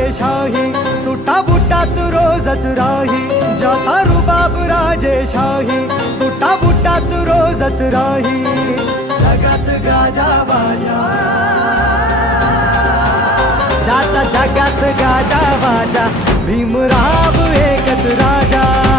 राजेशाही, सुटा बुटात रोजच राही, ज्याचा रुबाब राजेशाही, सुटा बुटात रोजच राही. जगात गाजा बाजा, ज्याचा जगात गाजा बाजा, भीमराव एकच राजा.